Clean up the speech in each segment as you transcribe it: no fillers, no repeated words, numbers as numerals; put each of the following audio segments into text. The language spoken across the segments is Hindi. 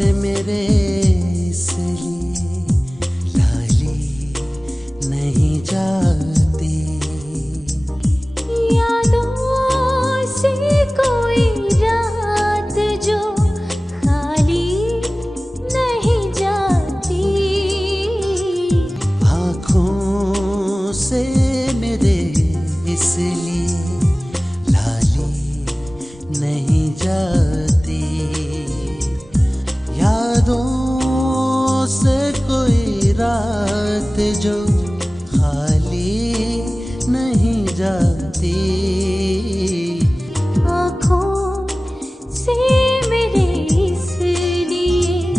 से मेरे इसलिए लाली नहीं जाती। यादों से कोई रात जो खाली नहीं जाती। आँखों से मेरे इसलिए लाली नहीं जाती। यादों से कोई रात जो खाली नहीं जाती। आँखों से मेरे इसलिए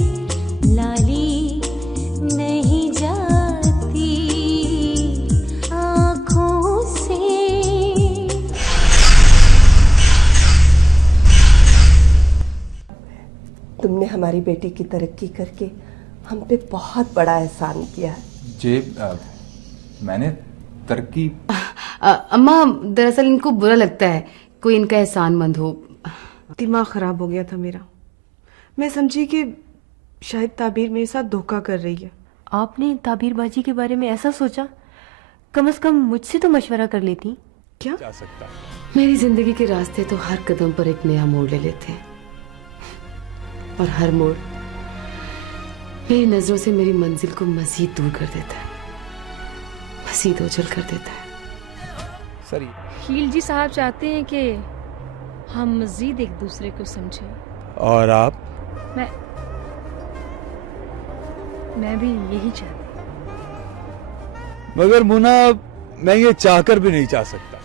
लाली नहीं जाती। आँखों से। तुमने हमारी बेटी की तरक्की करके हम पे बहुत बड़ा एहसान किया है। जी मैंने तरक्की। अम्मा दरअसल इनको बुरा लगता है कोई इनका एहसानमंद हो। दिमाग खराब हो गया था मेरा। मैं समझी कि शायद ताबीर मेरे साथ धोखा कर रही है। आपने ताबीरबाजी के बारे में ऐसा सोचा? कम से कम मुझसे तो मशवरा कर लेती। क्या जा सकता है। मेरी जिंदगी के रास्ते तो हर कदम पर एक नया मोड़ ले लेते हैं और हर मोड़ मेरी नजरों से मेरी मंजिल को मजीद दूर कर देता है, मजीद ओझल कर देता है। सर खील जी साहब चाहते हैं कि हम मजीद एक दूसरे को समझें। और आप? मैं भी यही चाहती। मगर मुन्ना मैं ये चाहकर भी नहीं चाह सकता।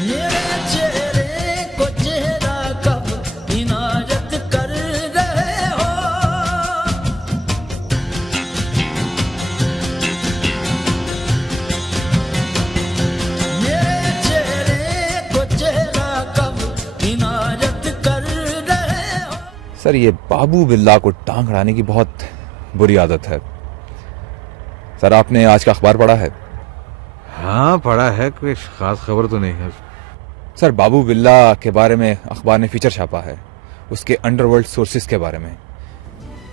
मेरे चेहरे को चेहरा कब इनायत कर रहे हो। मेरे चेहरे को चेहरा कब इनायत कर रहे हो। सर ये बाबू बिल्ला को टांग अड़ाने की बहुत बुरी आदत है। सर आपने आज का अखबार पढ़ा है? हाँ पढ़ा है, कोई खास खबर तो नहीं है। सर बाबू बिल्ला के बारे में अखबार ने फीचर छापा है, उसके अंडरवर्ल्ड सोर्सेज के बारे में।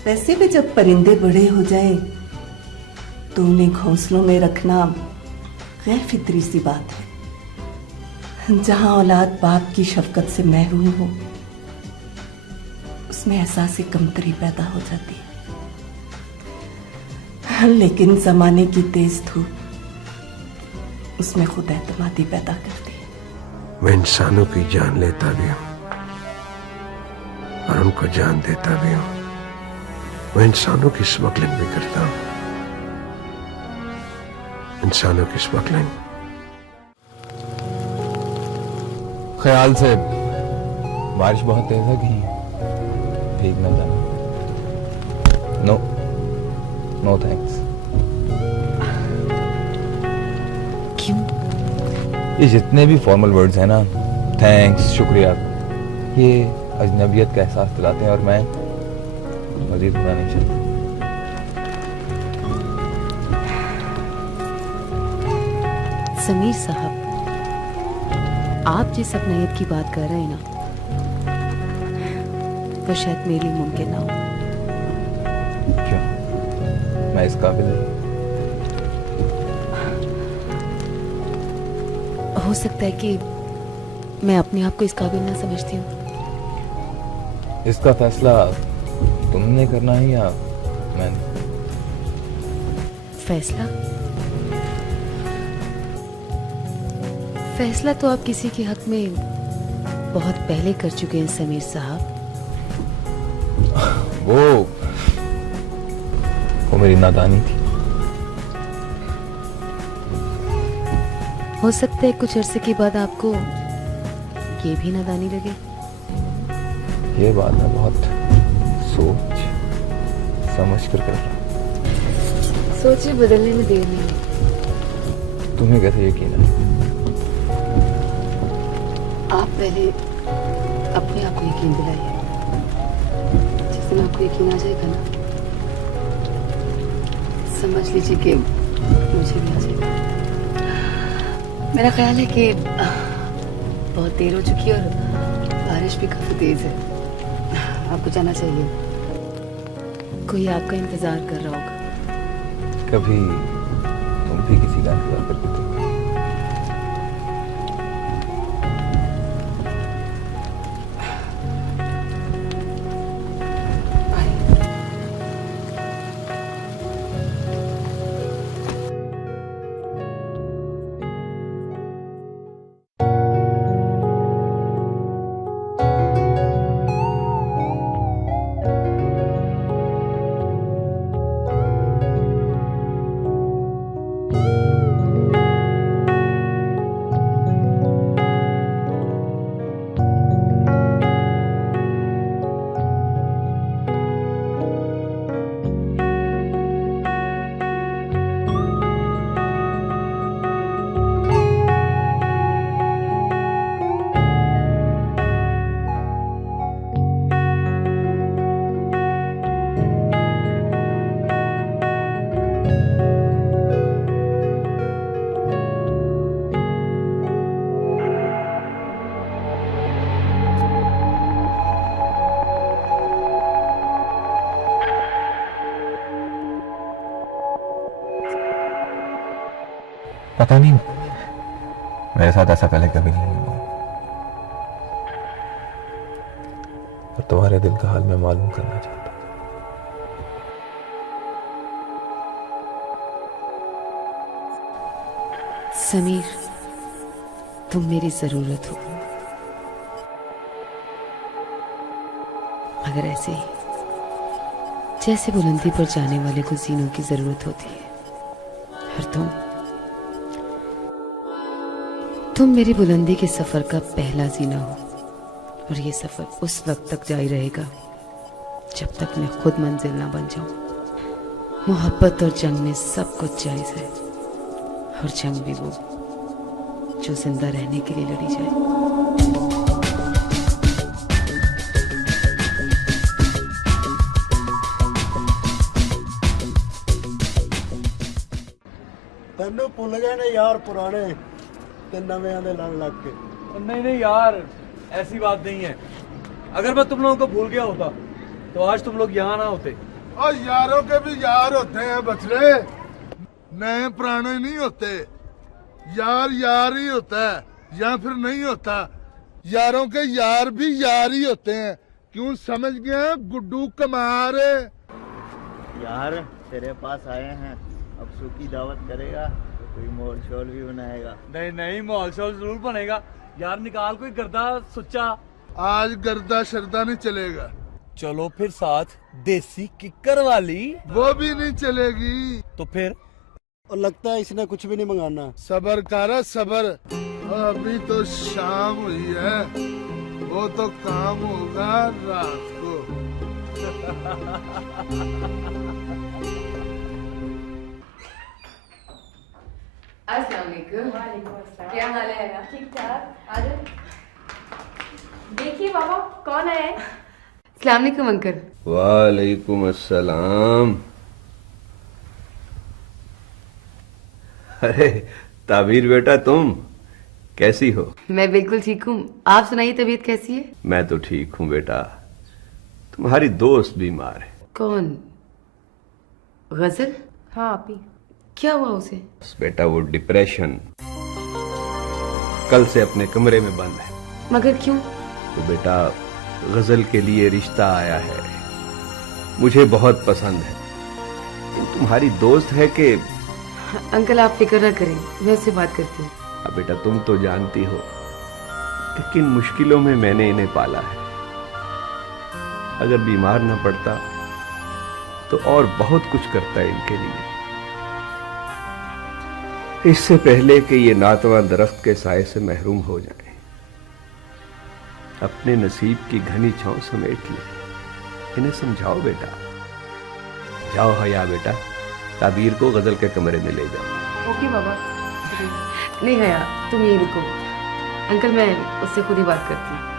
वैसे भी जब परिंदे बड़े हो जाए तो उन्हें घोंसलों में रखना गैर फितरी सी बात है। जहां औलाद बाप की शफकत से महरूम हो उसमें एहसास कमतरी पैदा हो जाती है। लेकिन जमाने की तेज धूप उसमें खुद एतमादी पैदा करती है। मैं इंसानों की जान लेता भी हूँ और उनको जान देता भी हूँ। मैं इंसानों की स्मगलिंग भी करता हूँ, इंसानों की स्मगलिंग। ख्याल से बारिश बहुत तेज है, कहीं भीग न जाना। No no thanks. क्यों? ये जितने भी फॉर्मल वर्ड्स हैं ना, थैंक्स, शुक्रिया, ये अजनबियत का एहसास दिलाते हैं और मैं मजीद बुरा नहीं चाहता। समीर साहब, आप जिस अपनायत की बात कर रहे हैं ना, वो शायद मेरे लिए मुमकिन ना हो। क्यों? मैं इस काबिल नहीं। हो सकता है कि मैं अपने आप को इस काबिल ना समझती हूँ। इसका फैसला तुमने करना है या मैंने? फैसला तो आप किसी के हक में बहुत पहले कर चुके हैं समीर साहब। वो मेरी नादानी थी। हो सकता है कुछ अरसे के बाद आपको ये भी नादानी लगे। ये बात मैं बहुत सोच समझ कर रहा हूँ। सोचे बदलने में देर नहीं। तुम्हें कैसे यकीन है? आप पहले अपने आप को यकीन दिलाइए। जिस दिन आपको यकीन आ जाएगा ना, समझ लीजिए कि मुझे भी आ जाएगा। मेरा ख्याल है कि बहुत देर हो चुकी है और बारिश भी काफी तेज है। आपको जाना चाहिए। कोई आपका इंतजार कर रहा होगा। कभी तुम भी किसी का इंतजार करते थे। पता नहीं, मेरे साथ ऐसा पहले कभी नहीं हुआ। और तुम्हारे दिल का हाल मैं मालूम करना चाहता हूं। समीर, तुम मेरी जरूरत हो, मगर ऐसे ही जैसे बुलंदी पर जाने वाले को जीनों की जरूरत होती है। और तुम मेरी बुलंदी के सफर का पहला जीना हो। और ये सफर उस वक्त तक जारी रहेगा जब तक मैं खुद मंजिल ना बन जाऊं। मोहब्बत और जंग में सब कुछ जायज है, और जंग भी वो जो जिंदा रहने के लिए लड़ी जाए। तेनू भुल गए ने यार पुराने ते नवें दे लड़ लग के। नहीं नहीं यार, ऐसी बात नहीं है। अगर मैं तुम लोगों को भूल गया होता तो आज तुम लोग यहाँ ना होते। और यारों के भी यार होते हैं बछड़े, नए पुराने नहीं होते। यार यार ही होता है, या फिर नहीं होता। यारों के यार भी यार ही होते हैं। क्यों, समझ गया गुड्डू कमार? यार तेरे पास आए हैं, अब सूखी दावत करेगा तो कोई मोल शोल भी बनाएगा। नहीं नहीं, माहौल शोल जरूर बनेगा यार। निकाल कोई गर्दा सुच्चा। आज गर्दा शरदा नहीं चलेगा। चलो फिर साथ देसी किक्कर वाली। वो भी नहीं चलेगी। तो फिर? और लगता है इसने कुछ भी नहीं मंगाना। सबर कारा सबर, अभी तो शाम हुई है, वो तो काम होगा रात को। अस्सलाम वालेकुम। क्या हाल है? ठीक ठाक। आज देखिए बाबा कौन है? अस्सलाम वालेकुम अंकल। वालेकुम अस्सलाम। अरे ताबीर बेटा, तुम कैसी हो? मैं बिल्कुल ठीक हूँ। आप सुनाइए, तबीयत कैसी है? मैं तो ठीक हूँ बेटा। तुम्हारी दोस्त बीमार है। कौन? गजल? हाँ आप ही। क्या हुआ उसे? बेटा वो डिप्रेशन, कल से अपने कमरे में बंद है। मगर क्यों? तो बेटा गजल के लिए रिश्ता आया है, मुझे बहुत पसंद है। तुम्हारी दोस्त है कि? अंकल आप फिक्र न करें, मैं उससे बात करती हूँ। अब बेटा तुम तो जानती हो कि किन मुश्किलों में मैंने इन्हें पाला है। अगर बीमार न पड़ता तो और बहुत कुछ करता है इनके लिए। इससे पहले कि ये नातवा दरख्त के साए से महरूम हो जाए, अपने नसीब की घनी छांव समेट ले। इन्हें समझाओ बेटा। जाओ हया बेटा, ताबीर को गजल के कमरे में ले जाओ। ओके बाबा। नहीं हया, तुम यहीं रुको। अंकल मैं उससे खुद ही बात करती हूँ।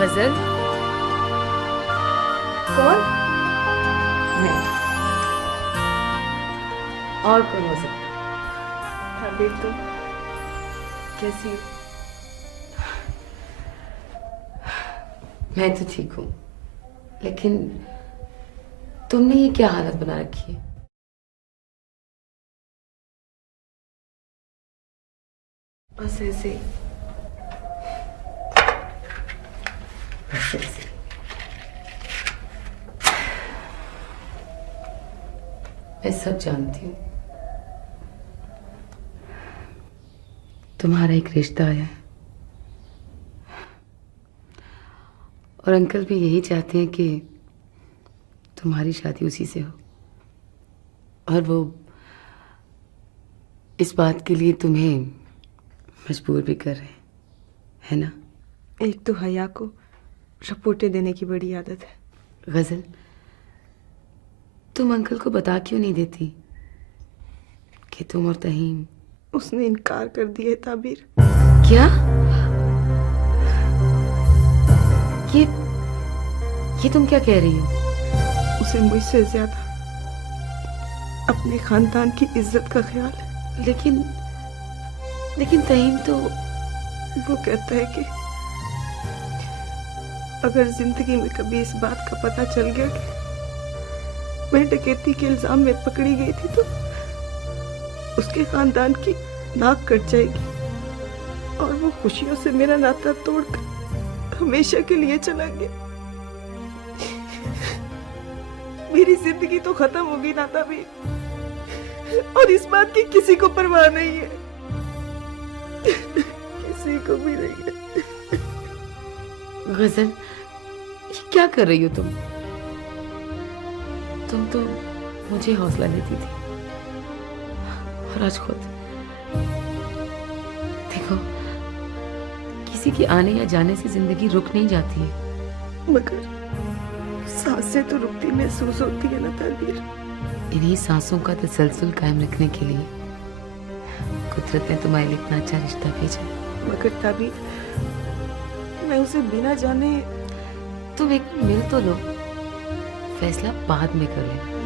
गजल। कौन? मैं। और कौन हो सकता? ताबीर, तुम कैसी हो? मैं तो ठीक हूँ, लेकिन तुमने ये क्या हालत बना रखी है? बस ऐसे ही। बस ऐसे। मैं सब जानती हूँ। तुम्हारा एक रिश्ता आया है और अंकल भी यही चाहते हैं कि तुम्हारी शादी उसी से हो, और वो इस बात के लिए तुम्हें मजबूर भी कर रहे हैं, है ना? एक तो हया को रपोटे देने की बड़ी आदत है। गजल, तुम अंकल को बता क्यों नहीं देती कि तुम और तहीम? उसने इनकार कर दिया ताबीर। क्या? ये तुम क्या कह रही हो? उसे मुझसे ज्यादा अपने खानदान की इज्जत का ख्याल है। लेकिन तहीम तो वो कहता है कि अगर जिंदगी में कभी इस बात का पता चल गया कि मैं डकैती के इल्जाम में पकड़ी गई थी तो उसके खानदान की नाक कट जाएगी और वो खुशियों से मेरा नाता तोड़कर हमेशा के लिए चला गया। मेरी जिंदगी तो खत्म होगी ना ताबीर, और इस बात की किसी को परवाह नहीं है, किसी को भी नहीं है। गजल, ये क्या कर रही हो तुम? तुम तो मुझे हौसला देती थी, और आज खुद देखो, किसी के आने या जाने से जिंदगी रुक नहीं जाती है, मगर सांसें तो रुकती महसूस होती है ना ताबीर। इन्हीं सांसों का तसलसल कायम रखने के लिए कुदरत ने तुम्हारे लिए इतना अच्छा रिश्ता भेजा। मगर ताबीर, मैं उसे बिना जाने। तुम एक मिल तो लो, फैसला बाद में कर लेना।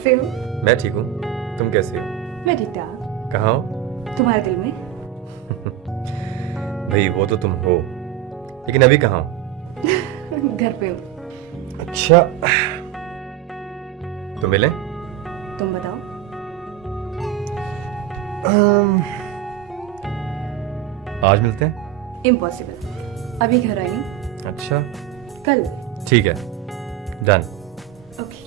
कैसे हो? मैं ठीक हूँ, तुम कैसे हो? मैं ठीक ठाक। कहाँ हो? तुम्हारे दिल में। भाई वो तो तुम हो, लेकिन अभी कहाँ हो? घर पे हो। अच्छा, तो मिले? तुम बताओ। आज मिलते हैं? इम्पॉसिबल, अभी घर आई नहीं। अच्छा, कल। ठीक है, डन। ओके।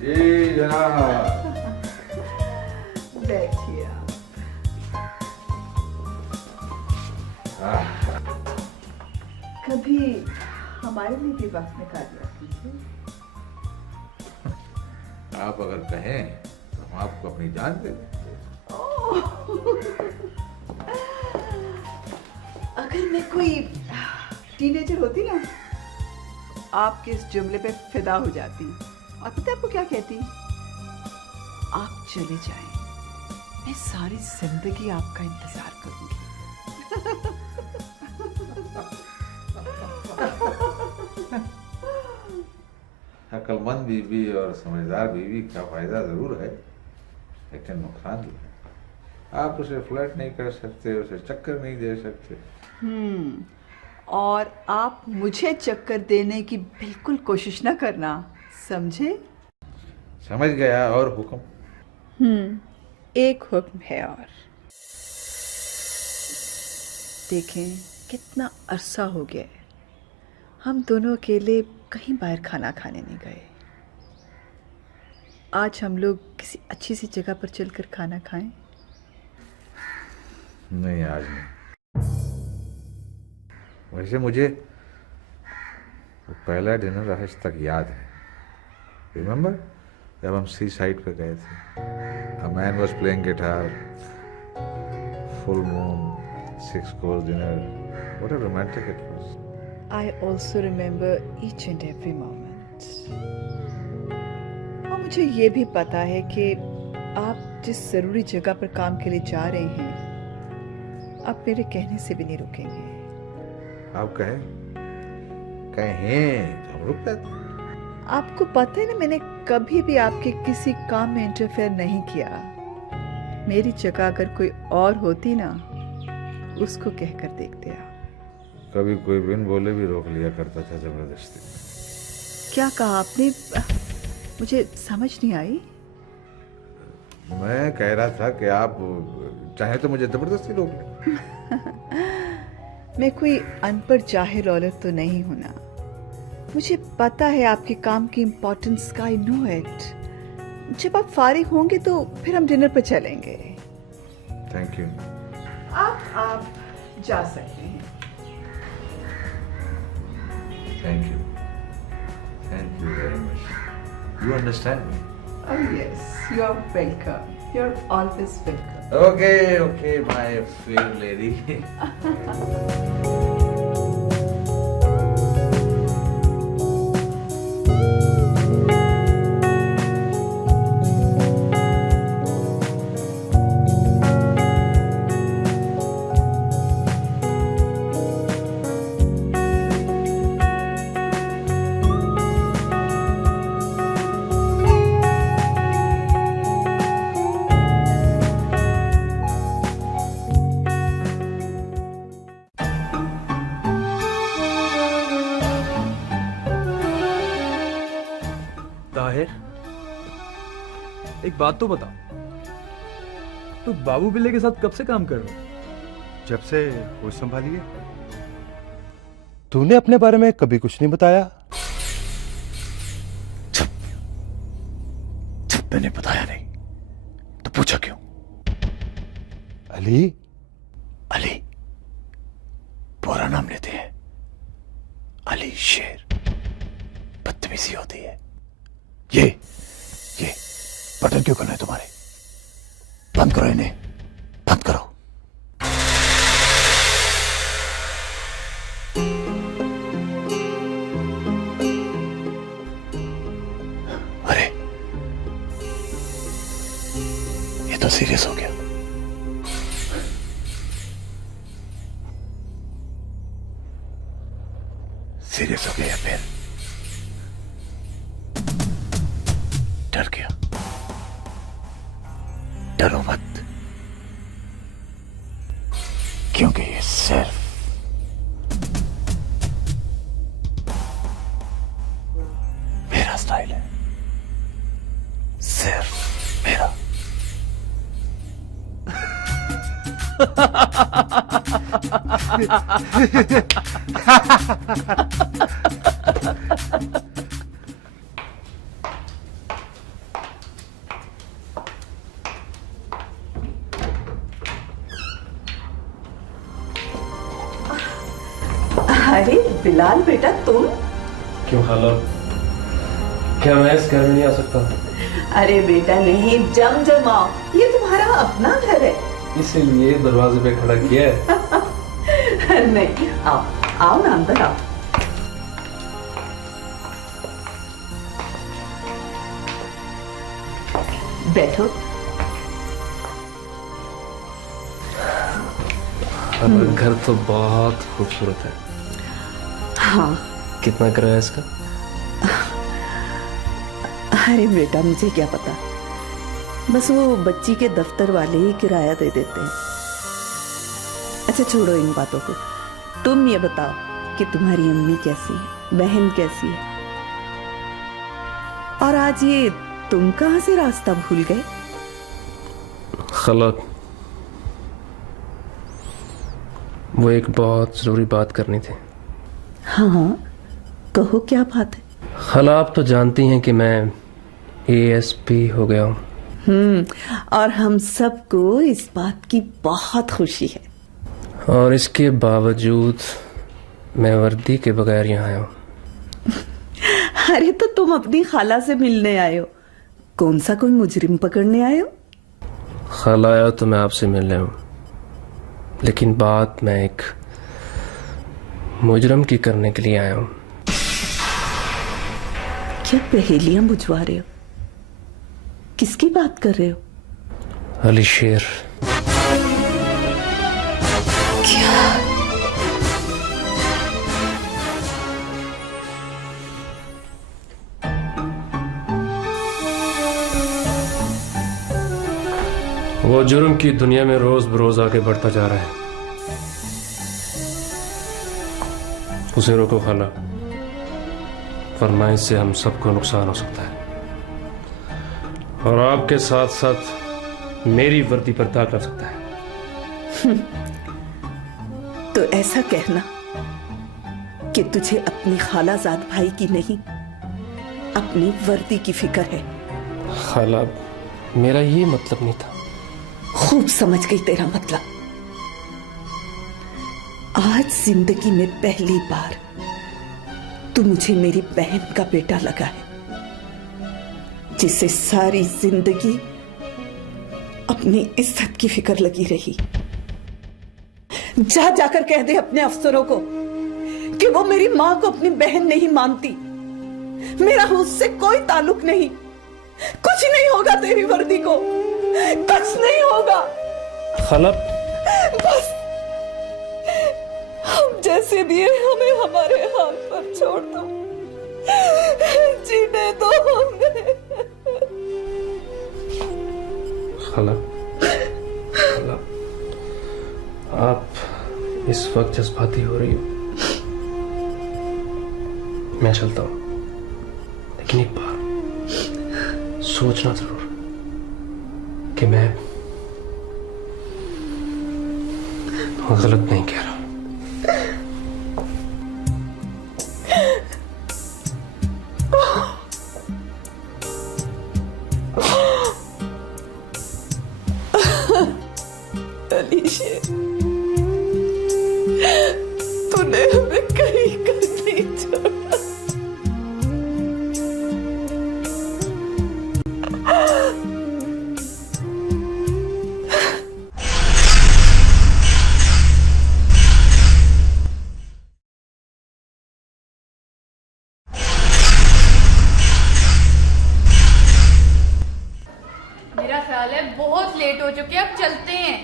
जी जनाब। बैठिए। कभी हमारे लिए भी वक्त निकाल दिया कीजिए। आप अगर कहें तो हम आपको अपनी जान दे दें। अगर मैं कोई टीनेजर होती ना, आपके इस जुमले पे फिदा हो जाती और पता है आपको क्या कहती? आप चले जाएं, मैं सारी जिंदगी आपका इंतजार करूंगी। अक्लमंद बीवी और समझदार बीवी का फायदा जरूर है, लेकिन नुकसान भी है। आप उसे फ्लर्ट नहीं कर सकते, उसे चक्कर नहीं दे सकते। और आप मुझे चक्कर देने की बिल्कुल कोशिश ना करना, समझे? समझ गया। और हुक्म? एक हुक्म है और। देखें कितना अरसा हो गया है, हम दोनों अकेले कहीं बाहर खाना खाने नहीं गए। आज हम लोग किसी अच्छी सी जगह पर चलकर खाना खाएं। नहीं, आज नहीं। वैसे मुझे वो पहला डिनर आज तक याद है। रिमेम्बर जब हम सी साइड पे गए थे? A man was playing guitar, full moon, 6 course dinner. What a romantic it was. I also remember each and every moment. और मुझे ये भी पता है कि आप जिस ज़रूरी जगह पर काम के लिए जा रहे हैं, आप मेरे कहने से भी नहीं रुकेंगे। आप कहें तो हम रुक जाते। आपको पता है ना, मैंने कभी भी आपके किसी काम में इंटरफेयर नहीं किया। मेरी जगह अगर कोई और होती ना, उसको कहकर देखते आप। कभी कोई बिन बोले भी रोक लिया करता था जबरदस्ती। क्या कहा आपने? मुझे समझ नहीं आई। मैं कह रहा था कि आप चाहे तो मुझे जबरदस्ती रोक लें। मैं कोई अनपढ़ जाहिल औरत तो नहीं हूं ना। मुझे पता है आपके काम की इम्पोर्टेंस का। I know it. जब आप फारिग होंगे तो फिर हम डिनर पर चलेंगे। Thank you. आप जा सकते हैं। Thank you. Thank you very much. You understand me? Oh yes, you are welcome. You're always welcome. Okay, my fair lady. Tahir, एक बात तो बता, तू बाबू बिल्ले के साथ कब से काम कर रहा है? जब से होश संभाली है। तूने अपने बारे में कभी कुछ नहीं बताया। जब मैंने बताया नहीं तो पूछा क्यों? अली? अली पूरा नाम लेते हैं। अली शेर। बदतमीजी होती है। ये बटन क्यों करना है तुम्हारे? बंद करो इन्हें, बंद करो। सीरियस हो गया। सीरियस हो गया या फिर डर गया? डरो मत, क्योंकि ये सिर्फ मेरा स्टाइल है, सिर्फ मेरा। अरे बिलाल बेटा, तुम? क्यों खाला, क्या मैं इस घर में नहीं आ सकता? अरे बेटा नहीं, जम आओ, ये तुम्हारा अपना घर है। इसीलिए दरवाजे पे खड़ा किया है। नहीं, आओ आओ ना, अंदर आओ। बैठो। घर तो बहुत खूबसूरत है। हाँ। कितना किराया इसका? अरे बेटा, मुझे क्या पता, बस वो बच्ची के दफ्तर वाले ही किराया दे देते हैं। अच्छा छोड़ो इन बातों को, तुम ये बताओ कि तुम्हारी अम्मी कैसी है, बहन कैसी है, और आज ये तुम कहां से रास्ता भूल गए? खाला, वो एक बहुत जरूरी बात करनी थी। हाँ, कहो क्या बात है? खाला, आप तो जानती हैं कि मैं ASP हो गया हूँ। और हम सबको इस बात की बहुत खुशी है। और इसके बावजूद मैं वर्दी के बगैर यहाँ आया हूँ। अरे तो तुम अपनी खाला से मिलने आए हो, कौन सा कोई मुजरिम पकड़ने आए हो? खाला, आया तो मैं आपसे मिलने हूँ, लेकिन बात मैं एक मुजरम की करने के लिए आया हूँ। क्या पहेलियां बुझवा रहे हो? किसकी बात कर रहे हो? अली शेर। क्या? वो जुर्म की दुनिया में रोज बरोज आगे बढ़ता जा रहा है, उसे रोको खाला, वरना इससे हम सबको नुकसान हो सकता है, और आपके साथ साथ मेरी वर्दी पर दाग कर सकता है। तो ऐसा कहना कि तुझे अपनी खालाजाद भाई की नहीं, अपनी वर्दी की फिक्र है। खाला, मेरा ये मतलब नहीं था। खूब समझ गई तेरा मतलब। आज जिंदगी में पहली बार तू मुझे मेरी बहन का बेटा लगा है, जिससे सारी जिंदगी अपनी इज्जत की फिक्र लगी रही। जा जाकर कह दे अपने अफसरों को कि वो मेरी मां को अपनी बहन नहीं मानती, मेरा उससे कोई ताल्लुक नहीं। कुछ नहीं होगा तेरी वर्दी को, कुछ नहीं होगा। खाला, बस हम जैसे भी हैं, हमें हमारे हाल पर छोड़ दो, जीने दो हमें। खाला, खाला, आप इस वक्त जज्बाती हो रही हो, मैं चलता हूं, लेकिन एक बार सोचना जरूर कि मैं गलत नहीं कह रहा। अली शेर, तूने हमें कहीं का नहीं छोड़ा। मेरा ख्याल है बहुत लेट हो चुके, अब चलते हैं।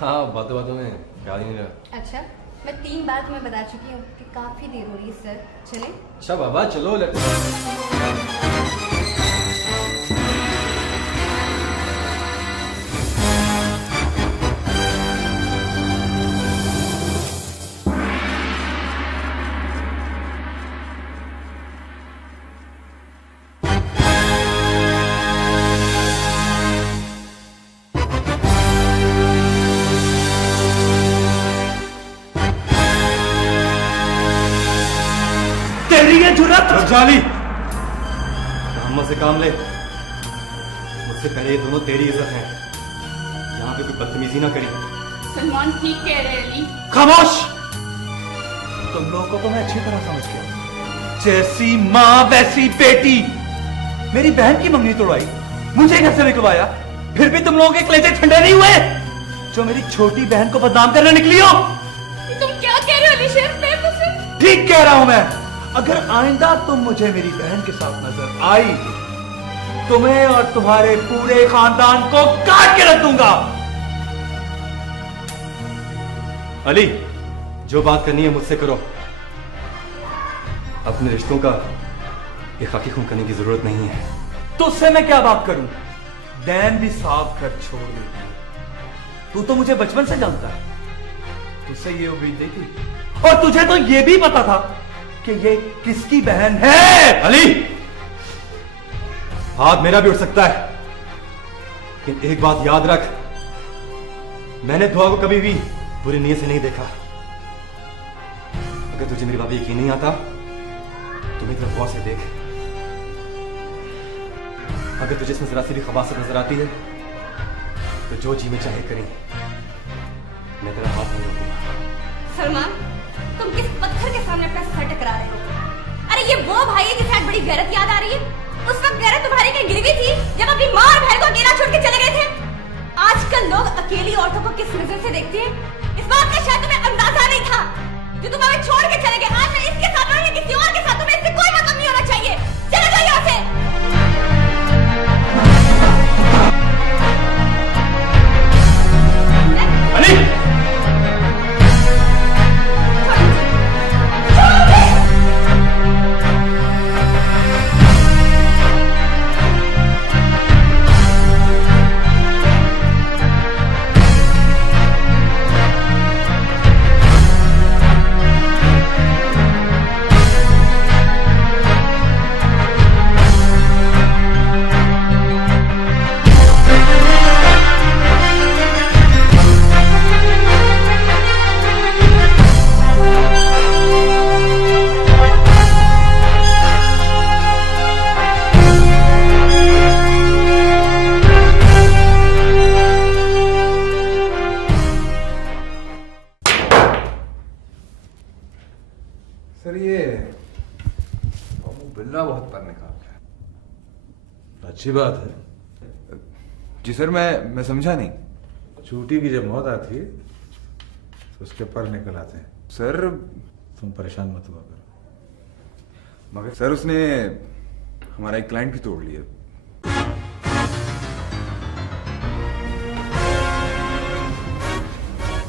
हाँ, बातों बातों में याद ही नहीं रहा। अच्छा, मैं 3 बार तुम्हें बता चुकी हूँ कि काफी देर हो रही है सर, चले? अच्छा बाबा चलो। जाली, मोहम्मद से काम ले। मुझसे पहले ये दोनों तेरी इज्जत है। यहाँ पे कोई बदतमीजी ना करी। सलमान ठीक कह रहे अली। खामोश। तुम लोगों को तो मैं अच्छी तरह समझ गया। जैसी माँ वैसी बेटी। मेरी बहन की मंगनी तोड़वाई, मुझे घर से निकलवाया, फिर भी तुम लोगों के कलेजे ठंडे नहीं हुए जो मेरी छोटी बहन को बदनाम करने निकली हो। तुम क्या कह रहे हो अली शेर? ठीक कह रहा हूं मैं। अगर आइंदा तुम मुझे मेरी बहन के साथ नजर आई, तुम्हें और तुम्हारे पूरे खानदान को काट के रख दूंगा। अली, जो बात करनी है मुझसे करो। अपने रिश्तों का ये खाकी खून करने की जरूरत नहीं है। तुझसे मैं क्या बात करूं? डैन भी साफ कर छोड़ देती। तू तो मुझे बचपन से जानता है। तुझसे ये उम्मीद नहीं थी, और तुझे तो ये भी पता था कि ये किसकी बहन है। अली, हाथ मेरा भी उठ सकता है, लेकिन एक बात याद रख, मैंने दुआ को कभी भी बुरी नीयत से नहीं देखा। अगर तुझे मेरी बात यकीन नहीं आता तो मेरी तरफ गौर से देख। अगर तुझे इसमें जरा सी भी खबासत नजर आती है तो जो जी में चाहे करें, मैं तेरा हाथ नहीं रोकूंगा। सलमान, तुम किस पत्थर के सामने अपना सर टकरा रहे हो? अरे ये वो भाई है जिसे आज बड़ी गैरत याद आ रही है। उस वक्त गैरत तुम्हारी कहीं गिरी हुई थी जब अपनी माँ और बहन को अकेला छोड़ के चले गए थे। आजकल लोग अकेली औरतों को किस नजर से देखते हैं, इस बात का शायद तुम्हें अंदाजा नहीं था। जो तुम हमें छोड़ के चले गए, आज मैं इसके साथ या किसी और के साथ, तुम्हें इससे कोई मतलब नहीं होना चाहिए। चले जाओ यहाँ से। सर ये बिल्ला बहुत पर निकालता है। अच्छी बात है। जी सर, मैं समझा नहीं। चूटी की जब मौत आती है तो उसके पर निकल आते हैं। सर तुम परेशान मत हुआ करो। मगर सर उसने हमारा एक क्लाइंट भी तोड़ लिया।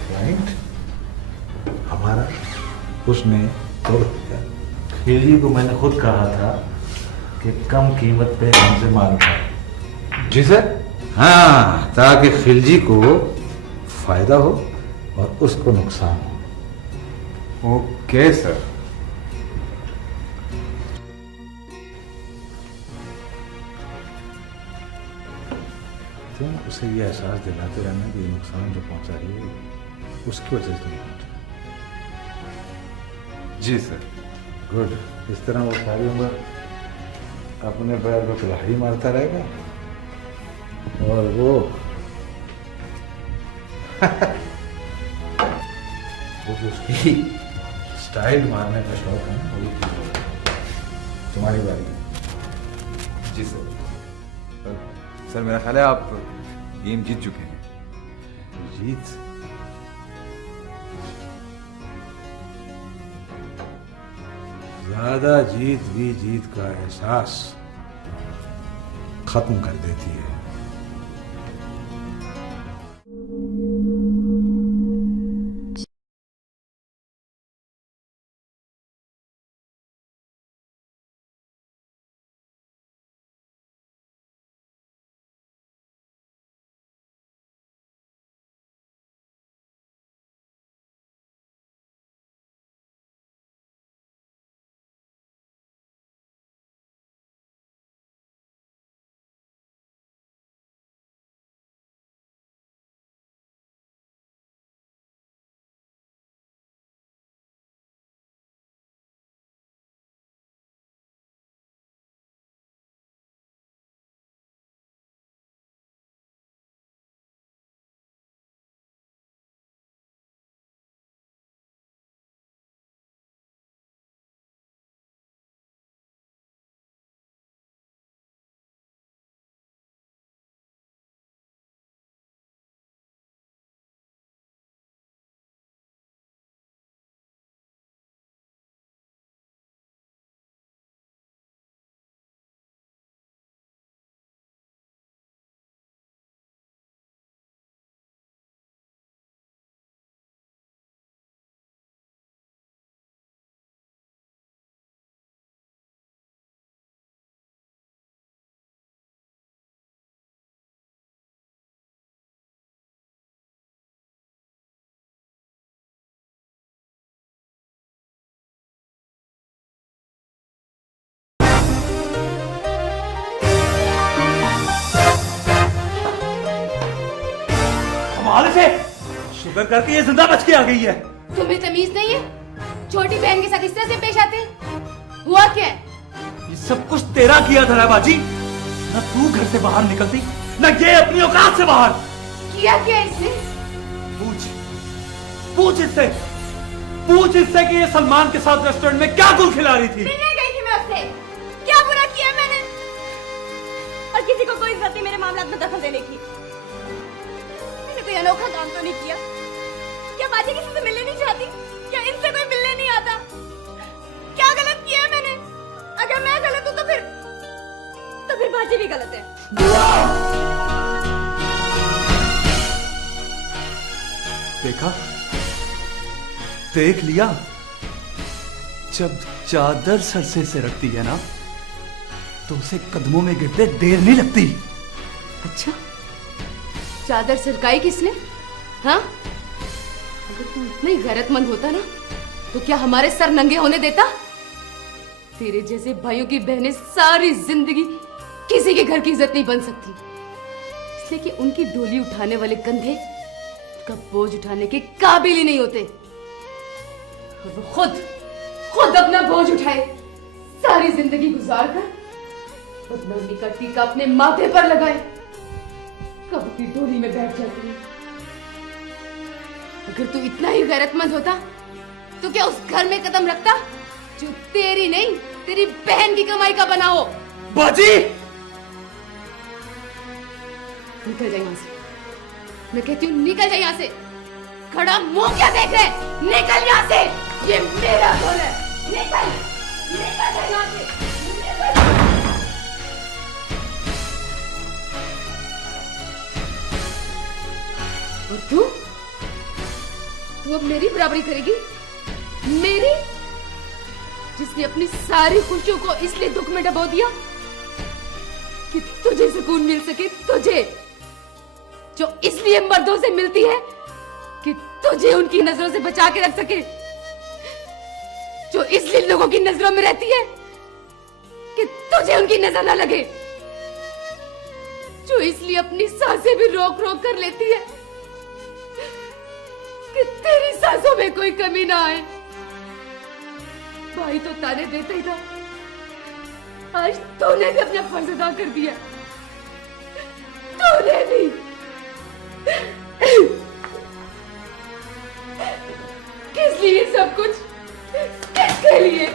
क्लाइंट हमारा उसने तोड़ दिया। खिलजी को मैंने खुद कहा था कि कम कीमत पे हमसे माल खाए। जी सर। हाँ, ताकि खिलजी को फायदा हो और उसको नुकसान हो। Okay sir. तुम उसे ये एहसास दिलाते रहना कि नुकसान जो पहुंचा रही है उसकी वजह से नहीं पहुंचा। जी सर। गुड। इस तरह वो सारी उम्र अपने पैर को कुल्हाड़ी मारता रहेगा और वो उसकी स्टाइल मारने का शौक है ना, वो तुम्हारी बारी। जी सर। सर मेरा ख्याल है आप गेम जीत चुके हैं। जीत? ज्यादा जीत भी जीत का एहसास खत्म कर देती है। कमाल से शुक्र करके ये जिंदा बच के आ गई है। तुम्हें तमीज नहीं है? छोटी बहन के साथ इस तरह से पेश आते? हुआ क्या है? ये सब कुछ तेरा किया था बाजी। न तू घर से बाहर निकलती, न ये अपनी औकात से बाहर। किया क्या इसने? पूछ इससे कि ये सलमान के साथ रेस्टोरेंट में क्या गुल खिला रही थी। मिलने गई थी मैं उससे। क्या बुरा किया मैंने? और किसी को कोई इज्जत नहीं मेरे मामलात में दखल देने की। मैंने कोई अनोखा काम तो नहीं किया। क्या बाजी किसी से मिलने नहीं चाहती? क्या इनसे कोई मिलने नहीं आता? क्या गलत किया है मैंने? अगर मैं गलत हूँ तो फिर बाजी भी गलत है। देखा, देख लिया। जब चादर सर से सिरकती है ना, तो उसे कदमों में गिरते देर नहीं लगती। अच्छा, चादर सिरकाई किसने? हाँ, अगर तू इतना ही गैरतमंद होता ना, तो क्या हमारे सर नंगे होने देता? तेरे जैसे भाइयों की बहनें सारी जिंदगी किसी के घर की इज्जत नहीं बन सकती, इसलिए कि उनकी डोली उठाने वाले कंधे का बोझ उठाने के काबिल ही नहीं होते। और वो खुद अपना बोझ उठाए, सारी जिंदगी गुजार कर बदनामी का टीका अपने माथे पर लगाए, कब की डोली में बैठ जाती है। अगर तू इतना ही गैरतमंद होता, तो क्या उस घर में कदम रखता जो तेरी नहीं, तेरी बहन की कमाई का बना हो? बाजी, निकल जाए यहाँ से। मैं कहती हूँ निकल जाए यहाँ से। खड़ा मुंह क्या देख रहे? निकल यहाँ से। ये मेरा घर है। निकल जाए यहाँ से। और तू अब मेरी बराबरी करेगी? मेरी, जिसने अपनी सारी खुशियों को इसलिए दुख में डबो दिया कि तुझे सुकून मिल सके, तुझे जो इसलिए मर्दों से मिलती है कि तुझे उनकी नजरों से बचा के रख सके, जो इसलिए लोगों की नजरों में रहती है कि तुझे उनकी नजर न लगे, जो इसलिए अपनी सांसें भी रोक रोक कर लेती है कि तेरी सांसों में कोई कमी ना आए। भाई तो ताने देता ही था, आज तूने भी अपना फर्ज अदा कर दिया। तूने भी। किस लिए सब कुछ? किसके लिए?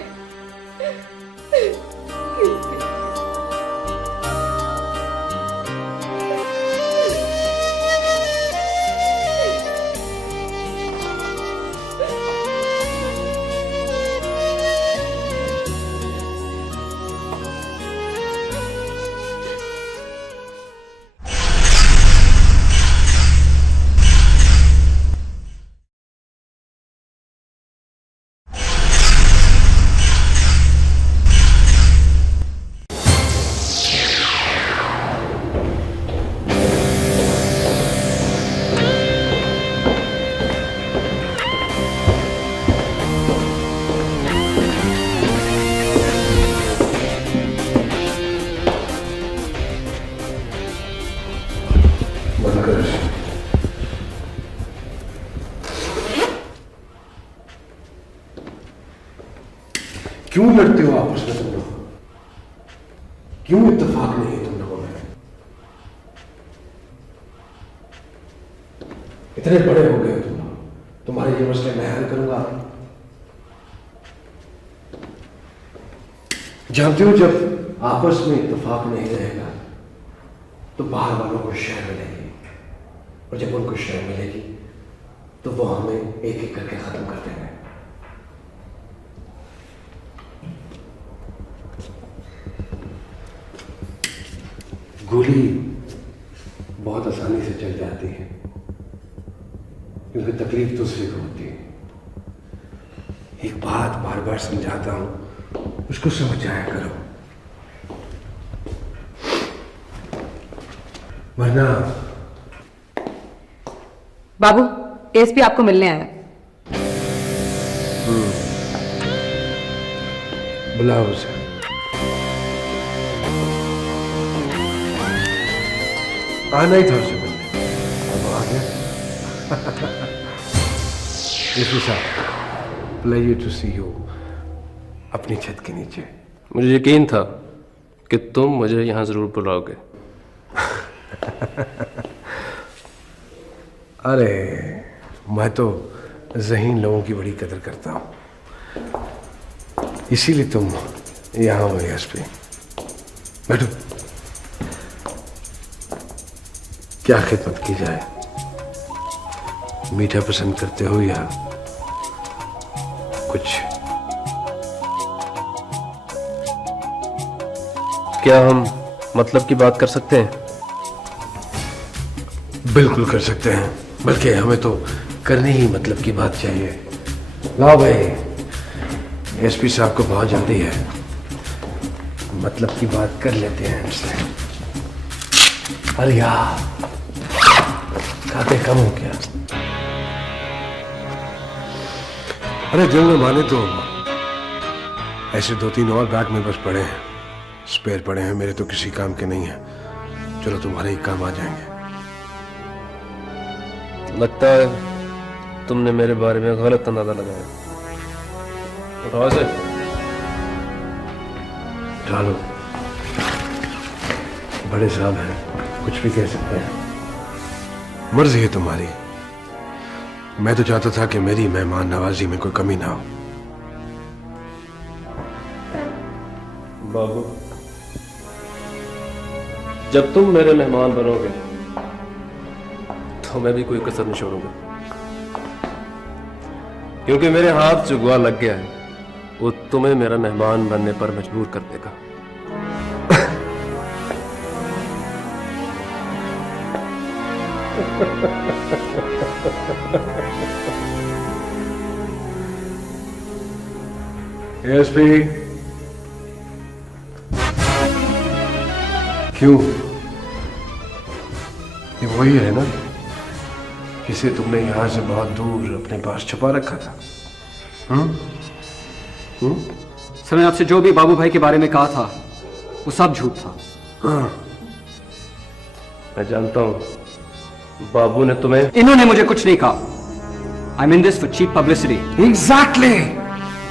क्यों लड़ते हो आपस में तुम लोग? क्यों इत्तेफाक नहीं है तुम लोगों में? इतने बड़े हो गए तुम लोग, तुम्हारे ये मसले मैं हल करूंगा। जानते हो, जब आपस में इत्तेफाक नहीं रहेगा तो बाहर वालों को शय मिलेगी, और जब उनको शय मिलेगी तो वो हमें एक एक करके खत्म कर देंगे। गोली बहुत आसानी से चल जाती है, क्योंकि तकलीफ दूसरे को होती है। एक बात बार बार समझाता हूं, उसको समझ जाया करो, वरना। बाबू, एसपी आपको मिलने आया। बुलाओ उसे। आना ही था उसे मिलने, अब आ गया। प्लेजर टू सी यू अपनी छत के नीचे। मुझे यकीन था कि तुम मुझे यहाँ जरूर बुलाओगे। अरे मैं तो ज़हीन लोगों की बड़ी कदर करता हूँ, इसीलिए तुम यहाँ हो एसपी। बैठो, क्या खिदमत की जाए? मीठा पसंद करते हो या कुछ? क्या हम मतलब की बात कर सकते हैं? बिल्कुल कर सकते हैं, बल्कि हमें तो करने ही मतलब की बात चाहिए। लाओ भाई, एसपी साहब को बहुत जल्दी है, मतलब की बात कर लेते हैं इनसे। अरे यार, खाते कम हो क्या? अरे दिल में माने तो ऐसे 2-3 और बैग में बस पड़े हैं, स्पेयर पड़े हैं, मेरे तो किसी काम के नहीं है। चलो तुम्हारे ही काम आ जाएंगे। लगता है तुमने मेरे बारे में गलत अंदाजा लगाया। उठाओ इसे। डालो, बड़े साहब हैं, कुछ भी कह सकते हैं, मर्जी है तुम्हारी। मैं तो चाहता था कि मेरी मेहमान नवाजी में कोई कमी ना हो। बाबू, जब तुम मेरे मेहमान बनोगे तो मैं भी कोई कसर नहीं छोड़ूंगा, क्योंकि मेरे हाथ जो गुआ लग गया है वो तुम्हें मेरा मेहमान बनने पर मजबूर कर देगा। एसपी, क्यों? ये वही है ना जिसे तुमने यहां से बहुत दूर अपने पास छुपा रखा था? सर, मैंने आपसे जो भी बाबू भाई के बारे में कहा था वो सब झूठ था। हाँ। मैं जानता हूं बाबू ने तुम्हें। इन्होंने मुझे कुछ नहीं कहा। I mean this for cheap publicity. Exactly.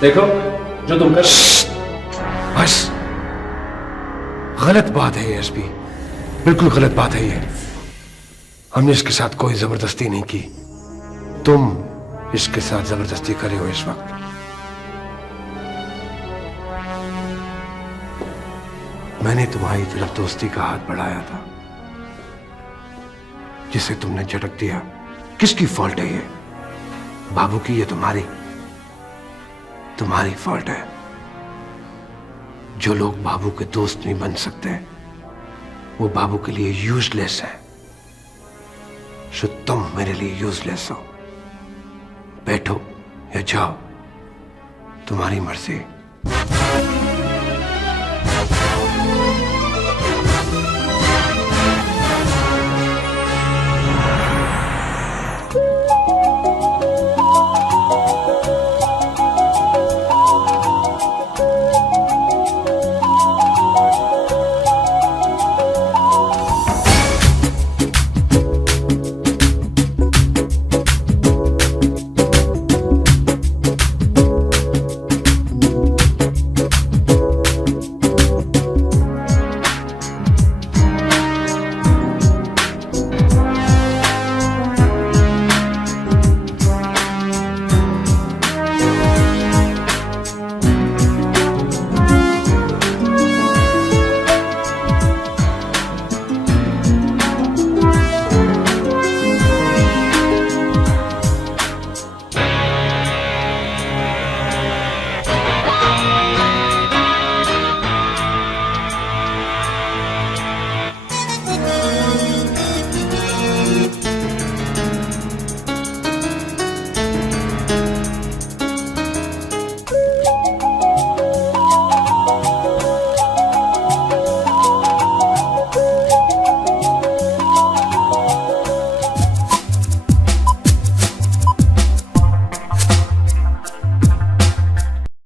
देखो जो तुम कर। बस, गलत बात है ये एसपी, बिल्कुल गलत बात है ये। हमने इसके साथ कोई जबरदस्ती नहीं की, तुम इसके साथ जबरदस्ती करे हो इस वक्त। मैंने तुम्हारी तरफ दोस्ती का हाथ बढ़ाया था, जिसे तुमने झटक दिया। किसकी फॉल्ट है ये? बाबू की या तुम्हारी? तुम्हारी फॉल्ट है। जो लोग बाबू के दोस्त नहीं बन सकते वो बाबू के लिए यूजलेस है। सो तुम मेरे लिए यूजलेस हो। बैठो या जाओ, तुम्हारी मर्जी।